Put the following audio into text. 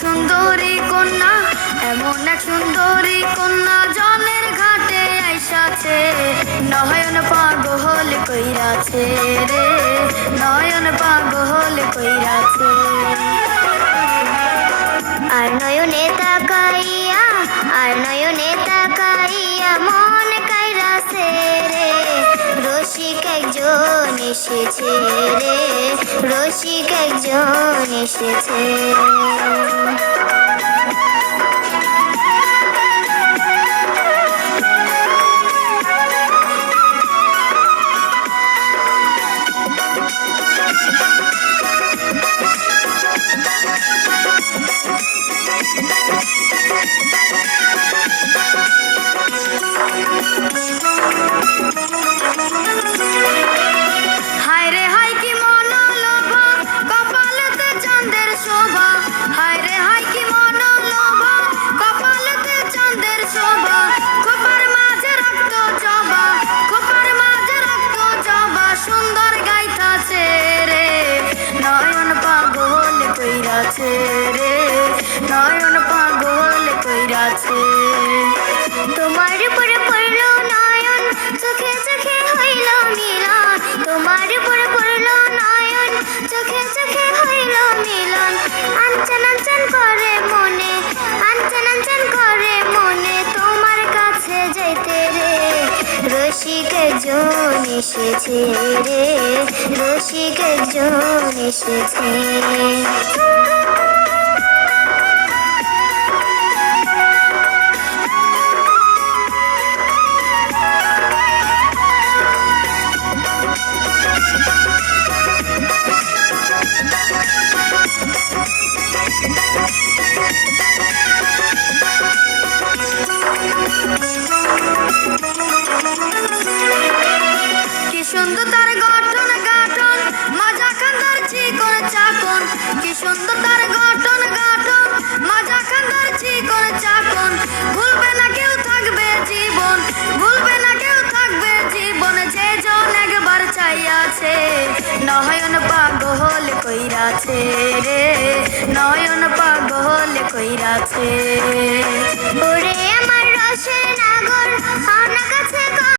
সুন্দরী কন্যা, এমন এক সুন্দরী কন্যা জলের ঘাটে আইসাছে, নয়ন পাগল কইরাছে রে, নয়ন পাগল কইরাছে। আর নয়নে তাকাইয়া, আর নয়নে তাকাইয়া মন কাইরাছে রে, রসিক একজন এসেছে রে, রসিক একজন এসেছে। হায় রে হায় কি মনোলোভা, কপালেতে চাঁদের শোভা, হায় রে হায় কি মনোলোভা, কপালেতে চাঁদের শোভা, খোপার মাঝে রক্ত জবা, খোপার মাঝে রক্ত জবা, সুন্দর গাইতাছে রে, নয়ন পাগল কইরাছে রে, নয়ন পাগল কইরাছে। তোমার উপরে পড়লো নয়ন, চোখে চোখে হইল মিলন, তোমার উপরে পড়লো নয়ন, চোখে চোখে হইল মিলন, আনচান আনচান করে মনে, আনচান আনচান করে মনে, তোমার কাছে যাইতে রে, রসিক একজন এসেছে রে, রসিক একজন এসেছে। কি সুন্দর তার গঠন গাঠন, মাজা খান্দার চিকন চাকন, কি সুন্দর তার গঠন গাঠন, মাজা খান্দার চিকন চাকন, ভুলবে না কেউ থাকবে জীবন, ভুলবে না কেউ থাকবে জীবন, যে জন একবার চাইয়াছে, নয়ন পাগল কইরাছে রে, নয়ন পাগল কইরাছে। ওরে আমার রসের নাগর, আনা কাছে